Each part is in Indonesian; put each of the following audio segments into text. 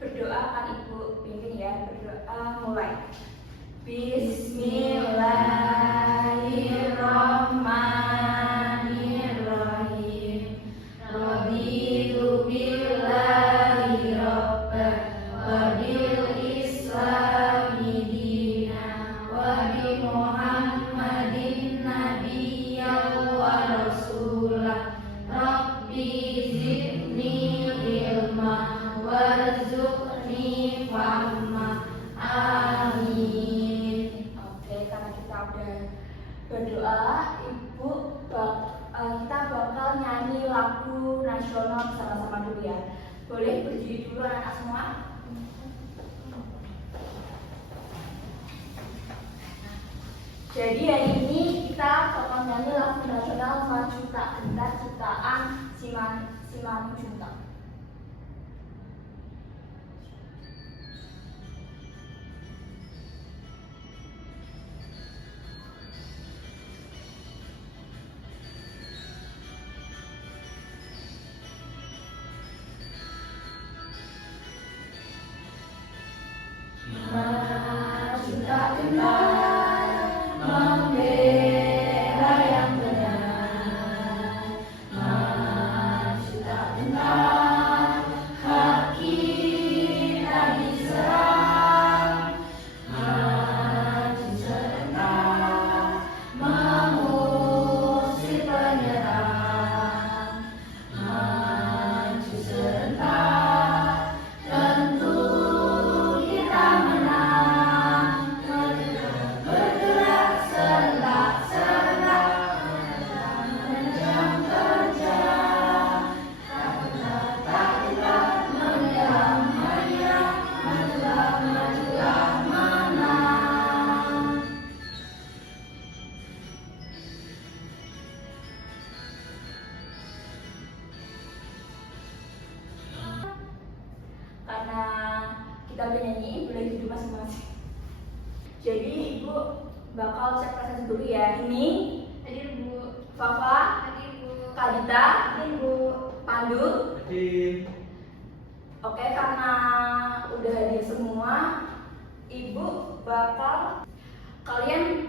Berdoa akan Ibu pimpin ya. Berdoa mulai. Bismillahirrahmanirrahim. Raditu billahi rabban wa bil islami dinan wa bi Muhammadin nabiyyan wa rasulah. Rabbi zidni ilma warzuqni fahma. Amin. Oke, karena kita udah berdoa, Ibu kita bakal nyanyi lagu nasional bersama-sama dulu ya. Boleh berdiri dulu anak-anak semua. Jadi hari ini kita bakal nyanyi lagu nasional Maju Tak Gentar ciptaan Simanu Juntak. Maju tak gentar membela yang benar, maju tak gentar hak kita diserang, maju serentak mengusir penyerang, maju serentak tentu kita menang, bergerak serentak-serentak menjam kerja, tak gentar menyerang, majulah menang. Karena kita udah nyanyiin, boleh duduk masing-masing. Jadi Ibu bakal cek presentasi dulu ya. Ini hadir Bu Fafa, hadir Bu Kalita, hadir Bu Pandu, hadir. Oke, karena udah hadir semua, Ibu bakal kalian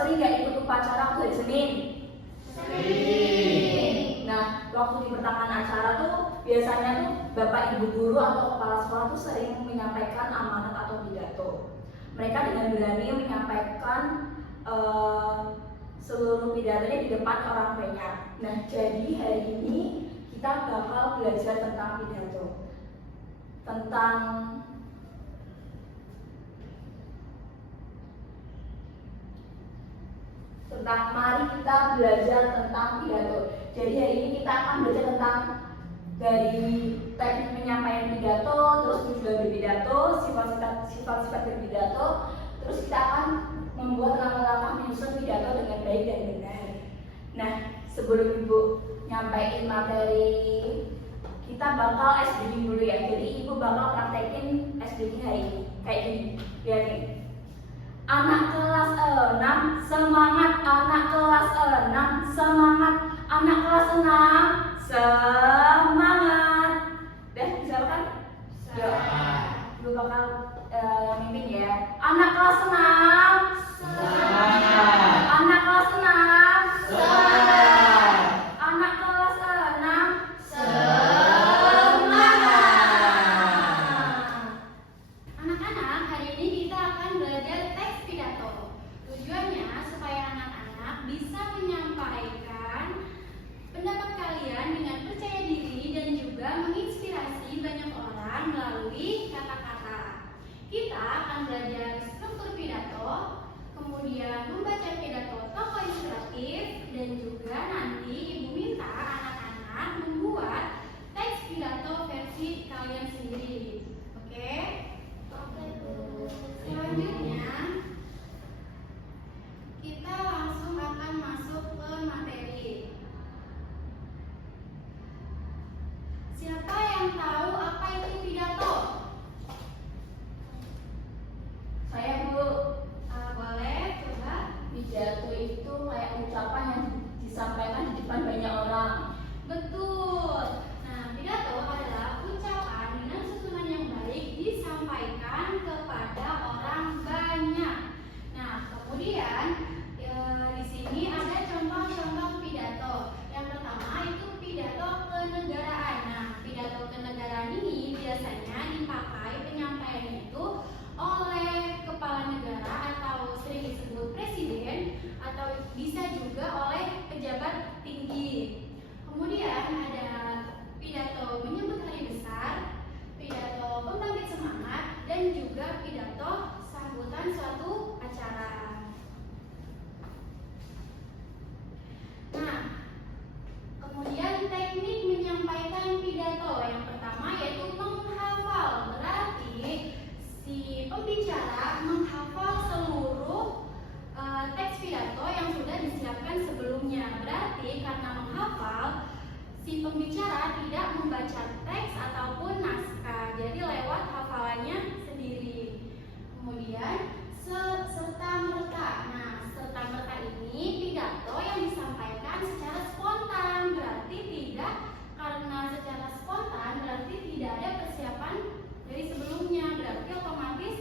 sering gak ikut upacara waktu hari Senin? Sering. Nah, waktu di pertengahan acara tuh biasanya tuh Bapak Ibu guru atau kepala sekolah tuh sering menyampaikan amanat atau pidato. Mereka dengan berani menyampaikan seluruh pidatonya di depan orang banyak. Nah, jadi hari ini kita bakal belajar tentang pidato, tentang mari kita belajar tentang pidato. Jadi hari ini kita akan belajar tentang dari teknik penyampaian pidato, terus tujuan berpidato, sifat-sifat berpidato, terus kita akan membuat langkah-langkah menyusun pidato dengan baik dan benar. Nah, sebelum Ibu nyampein materi, kita bakal SDG dulu ya. Jadi Ibu bakal praktekin SDG hari ini. Kayak gini, lihat nih. Anak kelas 6 semangat, anak kelas 6 semangat, anak kelas 6 semangat. Udah bisa kan? Yuk, Ibu bakal yang mimpin ya. Anak kelas 6 semangat, anak kelas 6 semangat, anak kelas 6 semangat. Anak-anak, hari ini kita akan belajar teks pidato. Tujuannya supaya anak-anak bisa menyampaikan pendapat kalian dengan percaya diri dan juga menginspirasi banyak orang melalui kata-kata. Kita akan belajar struktur pidato, kemudian membaca pidato tokoh inspiratif, dan juga nanti Ibu minta anak-anak membuat teks pidato versi kalian sendiri. Oke? Selanjutnya kita langsung akan masuk ke materi. Siapa yang tahu apa itu pidato? Saya Bu. bisa juga oleh pejabat tinggi. Kemudian ada pidato menyambut hari besar, pidato pembangkit semangat, dan juga pidato sambutan suatu acara. Nah, kemudian teknik menyampaikan pidato yang pertama yaitu menghafal. Berarti si pembicara menghafal seluruh teks pidato yang sudah disiapkan sebelumnya. Berarti karena menghafal, si pembicara tidak membaca teks ataupun naskah, jadi lewat hafalannya sendiri. Kemudian serta-merta. Nah, serta-merta ini pidato yang disampaikan secara spontan. Berarti tidak, karena secara spontan berarti tidak ada persiapan dari sebelumnya. Berarti otomatis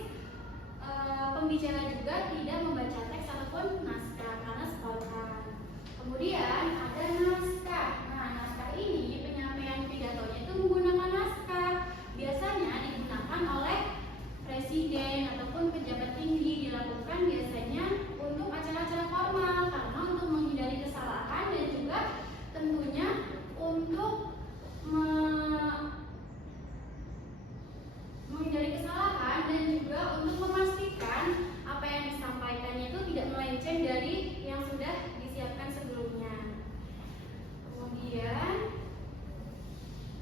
pembicara juga tidak membaca teks ataupun naskah karena spontan. Kemudian ada naskah. Nah, naskah ini penyampaian pidatonya itu menggunakan naskah. Biasanya digunakan oleh presiden ataupun pejabat tinggi, dilakukan biasanya untuk acara-acara formal karena untuk menghindari kesalahan dan juga tentunya untuk menghindari kesalahan dan juga untuk memastikan apa yang disampaikannya itu tidak melenceng dari yang sudah disiapkan sebelumnya. Kemudian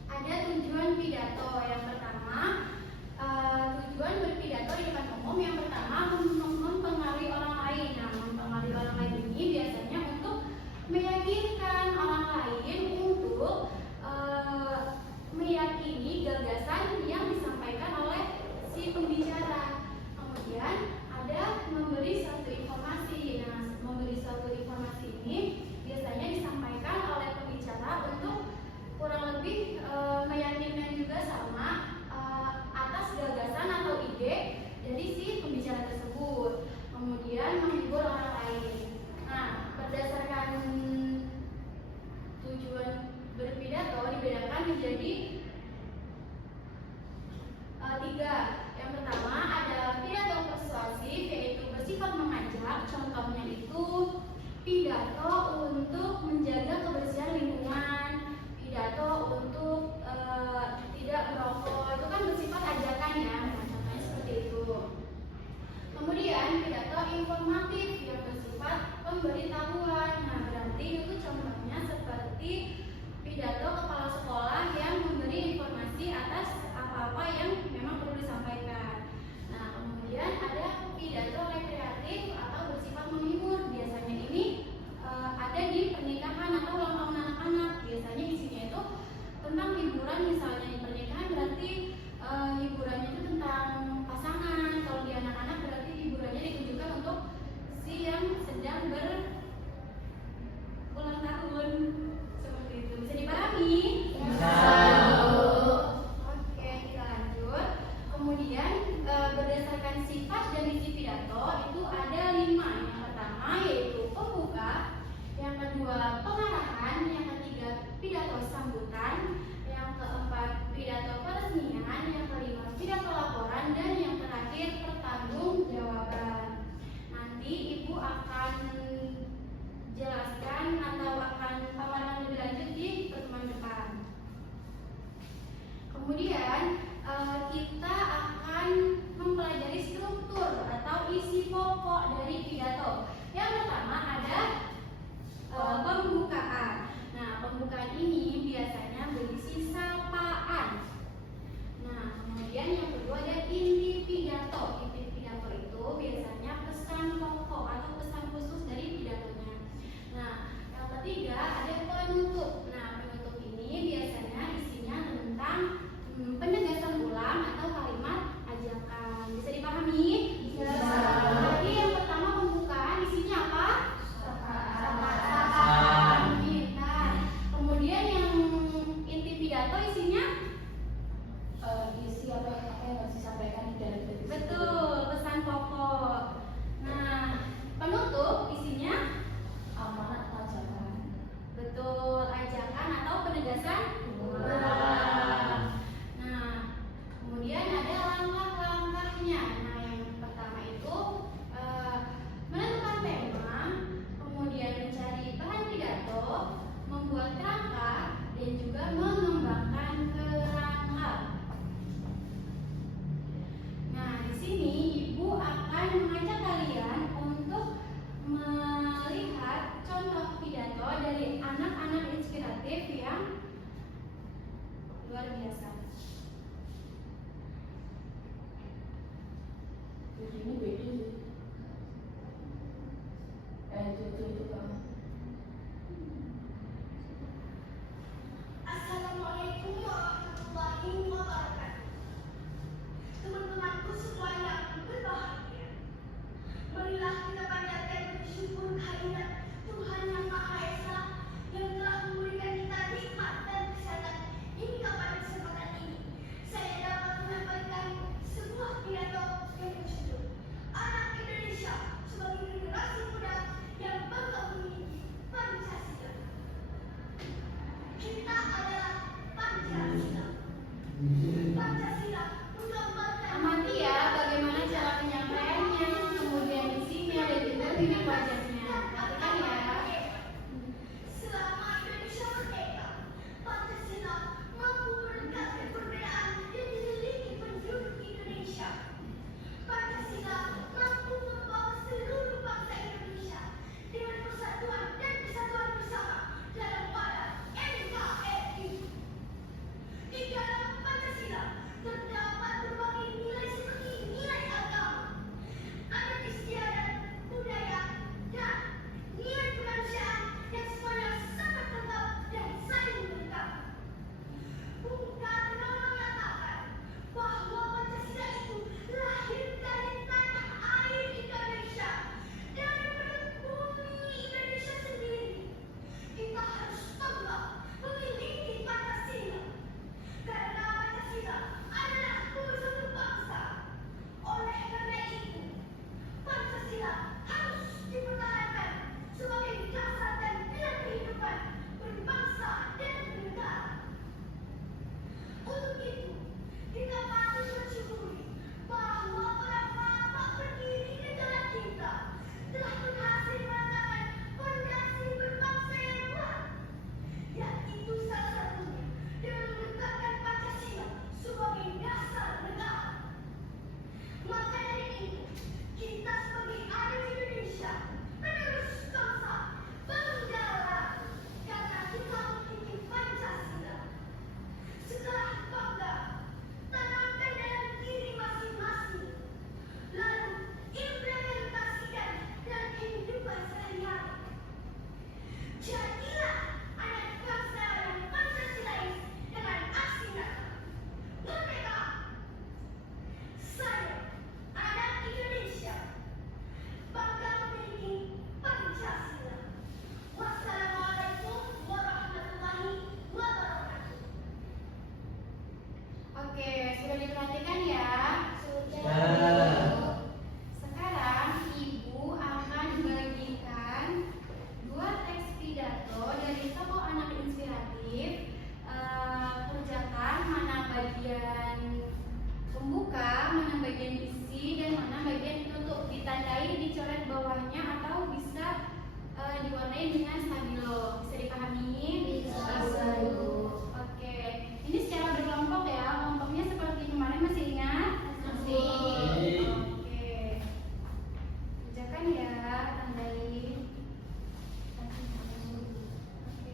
ada tujuan pidato. Yang pertama, tujuan berpidato di depan umum yang pertama mempengaruhi orang lain. Nah, mempengaruhi orang lain ini biasanya untuk meyakinkan orang lain untuk meyakini gagasan yang disampaikan oleh si pembicara. Kemudian ada memberi suatu informasi. Nah, memberi suatu informasi ini biasanya disampaikan oleh pembicara untuk kurang lebih meyakinkan juga sama atas gagasan atau ide dari si pembicara tersebut. Kemudian menghibur orang lain. Nah, berdasarkan tujuan berpidato dibedakan menjadi tiga. Yang pertama ada pidato persuasif, yaitu bersifat mengajak. Contohnya itu pidato untuk menjaga kebersihan lingkungan, pidato untuk tidak merokok. Itu kan bersifat ajakan ya, contohnya seperti itu. Kemudian pidato informatif yang bersifat pemberitahuan. Nah, berarti itu contohnya seperti pidato kepala sekolah yang memberi informasi atas apa-apa yang memang perlu disampaikan. Nah, kemudian ada pidato rekreatif atau bersifat menghibur. Biasanya ini ada di pernikahan atau ulang tahun anak-anak. Biasanya isinya itu tentang hiburan. Misalnya di pernikahan berarti hiburannya itu tentang pasangan. Kalau di anak-anak berarti hiburannya ditujukan untuk si yang sedang berulang tahun. Seperti itu. Bisa dipahami? ini wajahnya. Perhatikan ya. Selama Indonesia merdeka, Pancasila mampu menegaskan perbedaan yang dimiliki penduduk Indonesia. Pancasila mampu membawa seluruh bangsa Indonesia dengan persatuan dan kesatuan bersama dalam wadah NKRI. Di dalam Pancasila terdapat berbagai nilai seperti nilai agama, adat istiadat, budaya, dan nilai kemanusiaan yang semuanya sangat lengkap dan saling melengkapi. Bung Karno mengatakan bahwa Pancasila itu lahir dari tanah air Indonesia, dari bumi Indonesia sendiri. Kita harus bangga memiliki Pancasila, karena Pancasila adalah pemersatu bangsa. Oleh karena itu, Pancasila harus dipertahankan sebagai dasar dan pilar kehidupan berbangsa dan bernegara. Untuk itu, kita patut bersyukuri bahwa para bapak pendiri negara kita telah berhasil meletakkan fondasi berbangsa yang kuat, yaitu salah satunya dengan menetapkan Pancasila sebagai dasar negara. Maka dari itu, kita sebagai anak Indonesia, penerus bangsa, banggalah karena kita memiliki Pancasila. Setelah bangga, tanamkan dalam diri masing-masing, lalu implementasikan dalam kehidupan sehari-hari. Jadilah anak bangsa yang Pancasilais dengan aksi nyata. Merdeka! Saya, anak Indonesia, bangga memiliki Pancasila. Wassalamualaikum warahmatullahi wabarakatuh. Oke, sudah diperhatikan ya. Ya. Sekarang Ibu akan bagikan dua teks pidato dari tokoh anak inspiratif. Kerjakan mana bagian pembuka, mana bagian isi, dan mana bagian penutup. Ditandai di coret bawahnya atau bisa diwarnai dengan stabilo. Bisa dipahami? Bisa. Oke, ini secara berkelompok ya. Kelompoknya seperti kemarin, masih ingat? Masih. Oke. Kerjakan ya, tandai. Oke.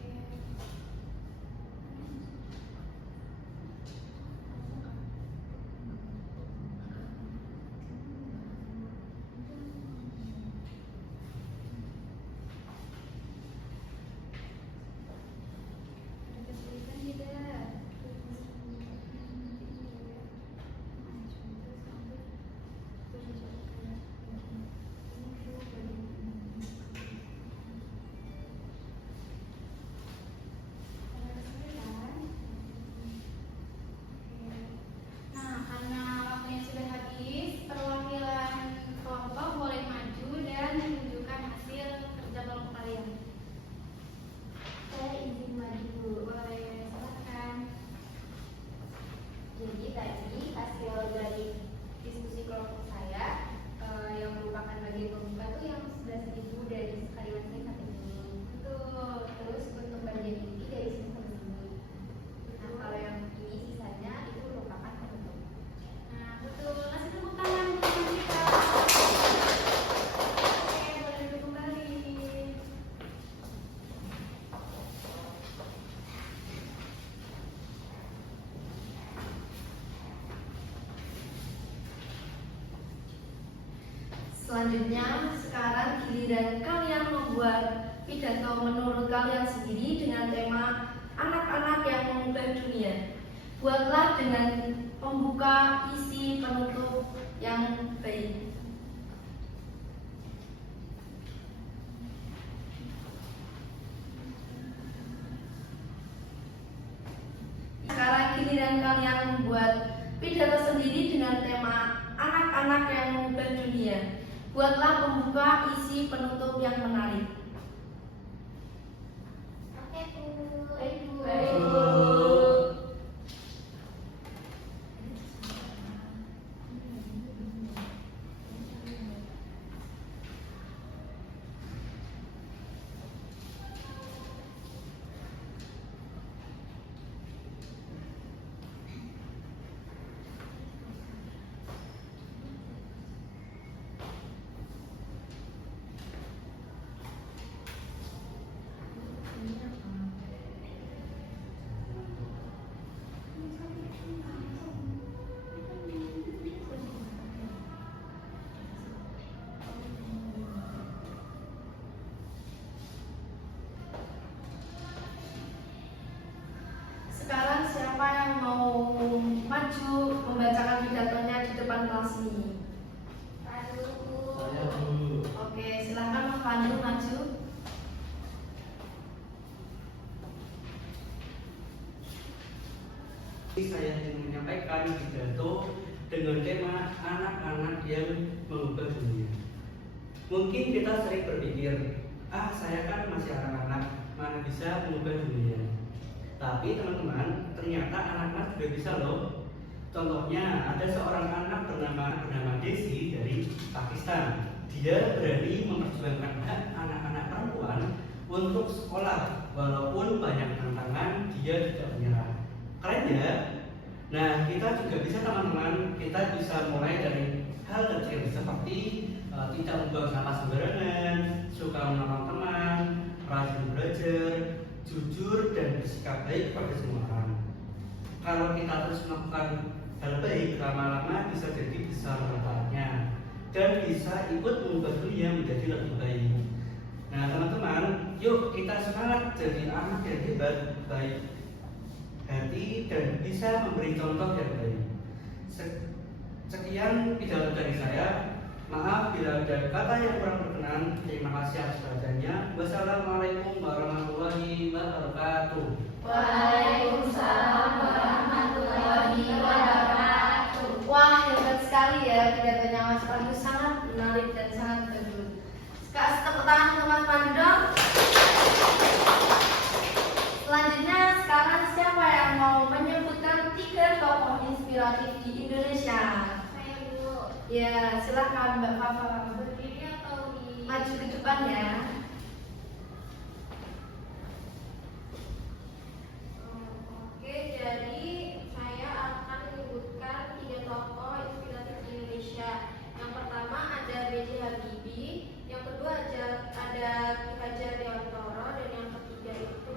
Ada kesulitan tidak? Nah, karena waktunya sudah habis, perwakilan kelompok boleh maju dan menunjukkan hasil kerja kelompok kalian. Saya izin maju. Boleh, silakan. Jadi tadi hasil dari diskusi kelompok saya yang merupakan bagian pembuka tuh yang 11.000 dari kalimat saya sampai sini. Betul. Terus untuk bagian inti dari sini sampai sini. Nah kalau yang ini sisanya itu merupakan penutup. Nah, betul. Kasih tepuk tangan untuk teman kita. Oke, boleh duduk kembali. Selanjutnya, sekarang giliran kalian membuat pidato menurut kalian sendiri dengan tema anak-anak yang mengubah dunia. Buatlah dengan pembuka, isi, penutup yang baik. Sekarang giliran kalian membuat pidato sendiri dengan tema anak-anak yang mengubah dunia. Buatlah pembuka, isi, penutup yang menarik. Oke Bu. Baik, Bu. Baik, Bu. maju membacakan pidatonya di depan kelas ini? Saya Bu. Oke, silakan Mas Pandu maju. Saya ingin menyampaikan pidato dengan tema anak-anak yang mengubah dunia. Mungkin kita sering berpikir, saya kan masih anak-anak, mana bisa mengubah dunia. Tapi teman-teman, ternyata anak-anak juga bisa loh. Contohnya ada seorang anak bernama Desi dari Pakistan. Dia berani memperjuangkan hak anak-anak perempuan untuk sekolah, walaupun banyak tantangan dia tidak menyerah. Keren ya? Nah, kita juga bisa teman-teman, kita bisa mulai dari hal kecil seperti tidak membuang sampah sembarangan, suka menolong teman, rajin belajar, jujur dan bersikap baik pada semua orang. Kalau kita terus melakukan hal baik, lama-lama bisa jadi besar manfaatnya dan bisa ikut mengubah dunia menjadi lebih baik. Nah, teman-teman, yuk kita semangat jadi anak yang hebat, baik hati dan bisa memberi contoh yang baik. Sekian pidato dari saya. Maaf bila ada kata yang kurang berkenan. Terima kasih atas perhatiannya. Wassalamualaikum warahmatullahi wabarakatuh. Waalaikumsalam warahmatullahi wabarakatuh. Wah, hebat sekali ya pidatonya Mas Pandu, sangat menarik dan sangat bagus. Tepuk tangan untuk Mas Pandu dong. Selanjutnya sekarang siapa yang mau menyebutkan 3 tokoh inspiratif di Indonesia? Saya Bu. Ya, silakan Mbak Fafa. Berdiri atau di Maju ke depan ya. Oke, jadi saya akan menyebutkan 3 tokoh inspiratif di Indonesia. Yang pertama ada B.J. Habibie, yang kedua ada Ki Hajar Dewantara, dan yang ketiga itu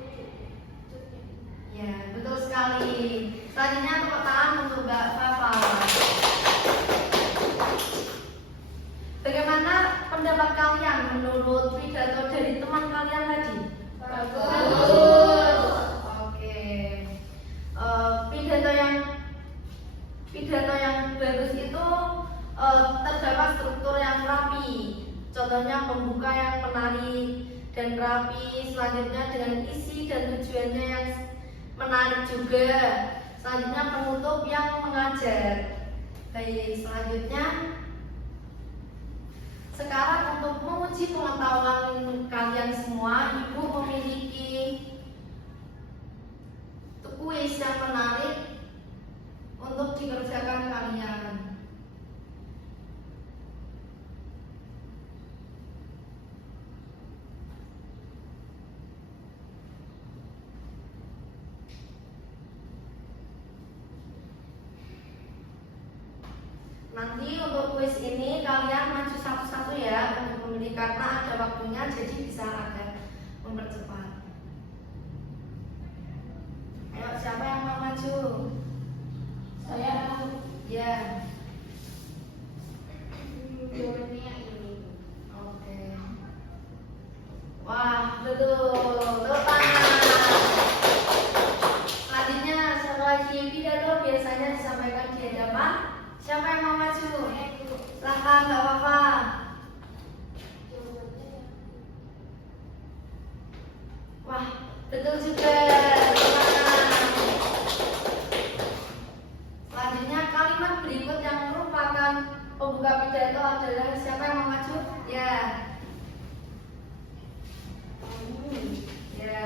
Ya, betul sekali. Selanjutnya tepuk tangan untuk Mbak Fafa. Bagaimana pendapat kalian menurut pidato dari teman kalian tadi? bagus. Oke. Pidato yang bagus itu terdapat struktur yang rapi. Contohnya pembuka yang menarik dan rapi. Selanjutnya dengan isi dan tujuannya yang menarik juga. Selanjutnya penutup yang mengajar. Baik, selanjutnya sekarang untuk menguji pengetahuan kalian semua, Ibu memiliki kuis yang menarik untuk dikerjakan kalian. Nanti untuk kuis ini kalian maju satu-satu ya untuk memilih, karena ada waktunya, jadi bisa agak mempercepat. Ayo, siapa yang mau maju? Saya Ya. Jawabannya ini. Oke. Wah, betul. Tepuk tangan. Selanjutnya satu lagi pidato biasanya disampaikan di hadapan. Siapa yang mau maju? Silahkan Mbak Fafa. Wah, betul juga. Selanjutnya kalimat berikut yang merupakan pembuka pidato adalah siapa yang mau maju? Ya. Ya.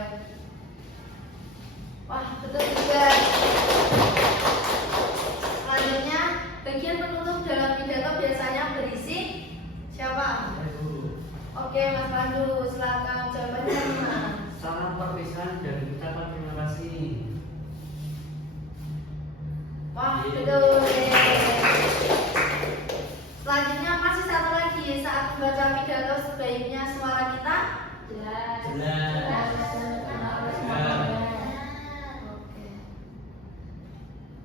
Wah, betul juga. Selanjutnya bagian penutup dalam pidato biasanya berisi siapa? Oke, Mas Pandu, silakan jawabannya gimana? Salam perpisahan dan ucapan terima kasih. Wah, betul. Selanjutnya masih satu lagi, saat membaca pidato sebaiknya suara kita jelas. Oke.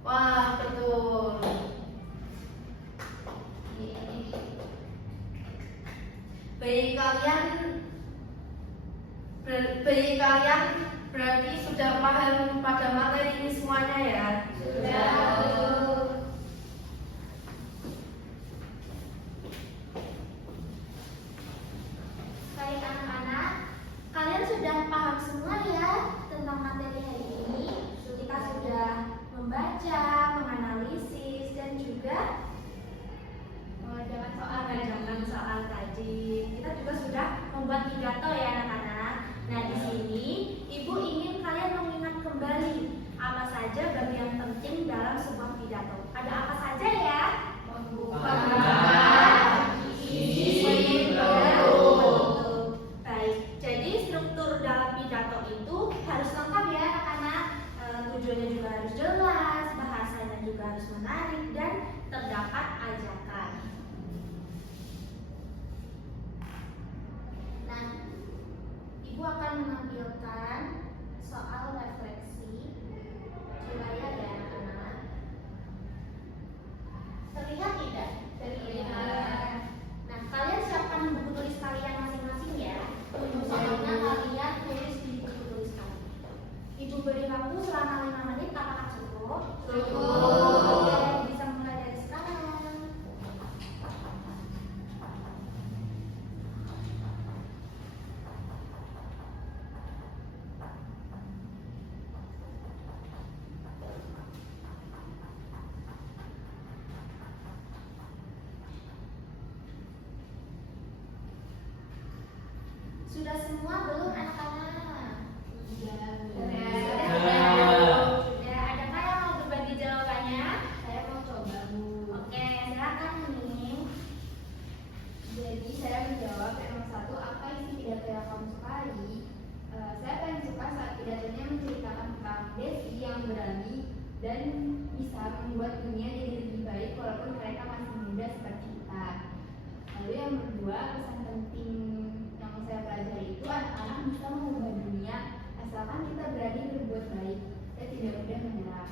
Wah, betul. Bayi kalian berarti sudah paham pada materi ini semuanya ya? Sudah. sudah paham semua ya tentang materi hari ini. Kita sudah membaca, menganalisis, dan juga mengerjakan soal tadi. Kita juga sudah membuat pidato ya anak-anak. Nah di sini Ibu ingin kalian mengingat kembali apa saja bagian penting dalam sebuah pidato. Ada apa saja ya? Baik, jadi struktur dalam pidato itu harus lengkap ya anak-anak. Tujuannya juga harus jelas, bahasanya juga harus menarik dan terdapat ajakan. Nah, Ibu akan menampilkan soal refleksi wilayah ya anak-anak. Terlihat tidak? Terlihat. Nah, kalian siapkan buku tulis kalian masing-masing ya. Soalnya kalian tulis di buku tulis kalian. Ibu beri waktu selama 5 menit. Apakah cukup? Cukup. Oke, bisa mulai dari sekarang. Sudah semua belum anak-anak? Sudah. Adakah yang mau berbagi jawabannya? Saya mau coba, Bu. Oke, silakan nih. Jadi saya menjawab yang satu, apa isi pidato yang kamu sukai? Saya paling suka saat pidatonya menceritakan tentang Desi yang berani dan bisa membuat dunia jadi lebih baik walaupun mereka masih muda seperti kita. Lalu yang kedua, pesan penting yang saya pelajari itu anak-anak bisa mengubah dunia asalkan kita berani berbuat baik dan tidak mudah menyerah.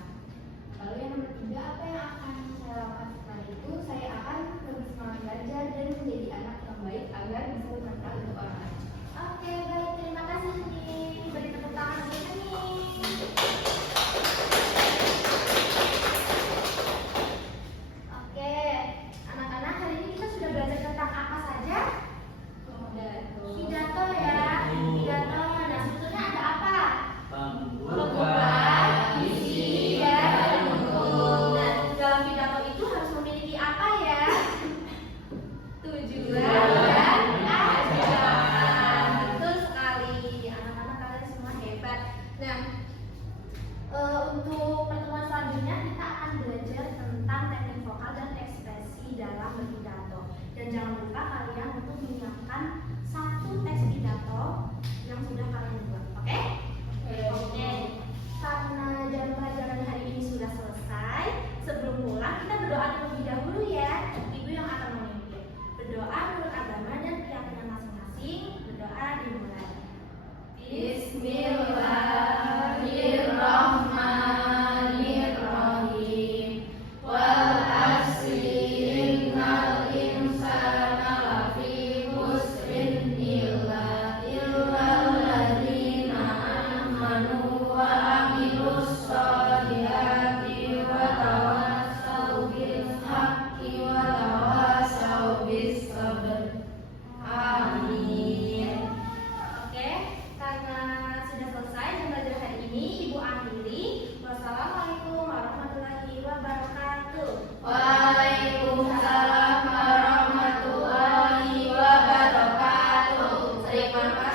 Lalu yang nomor tiga, apa yang akan saya lakukan setelah itu? Saya akan lebih semangat belajar dan menjadi anak yang baik agar bisa bermanfaat untuk orang lain. Oke, baik. Terima kasih nih. Beri tepuk tangan untuk nih. Oke, anak-anak, hari ini kita sudah belajar tentang apa saja? Pidato ya. Pidato. Nah, sebetulnya ada apa? Pembukaan, isi, dan penutup. Nah, dalam pidato itu harus memiliki apa ya? Tujuan dan ajakan. Betul sekali. Anak-anak kalian semua hebat. Nah, untuk pertemuan selanjutnya kita akan belajar tentang teknik vokal dan ekspresi dalam berpidato. Dan jangan lupa kalian untuk menyiapkan satu teks pidato yang sudah kalian buat. Oke? Oke. Karena jam pelajaran hari ini sudah selesai, sebelum pulang kita berdoa terlebih dahulu ya. Ibu yang akan memimpin. Berdoa menurut agama dan keyakinan masing-masing. Berdoa dimulai. Bismillahirrahmanirrahim. Wal asri innal insana lafi khusrin illa alladzina amanu wa amilus solihati wa tawassaw bil haqqi wa tawassaw bis sabr. Amin. Oke, karena sudah selesai jam belajar hari ini, Ibu akhiri. Wassalamualaikum warahmatullahi wabarakatuh. Waalaikumsalam warahmatullahi wabarakatuh. Terima kasih.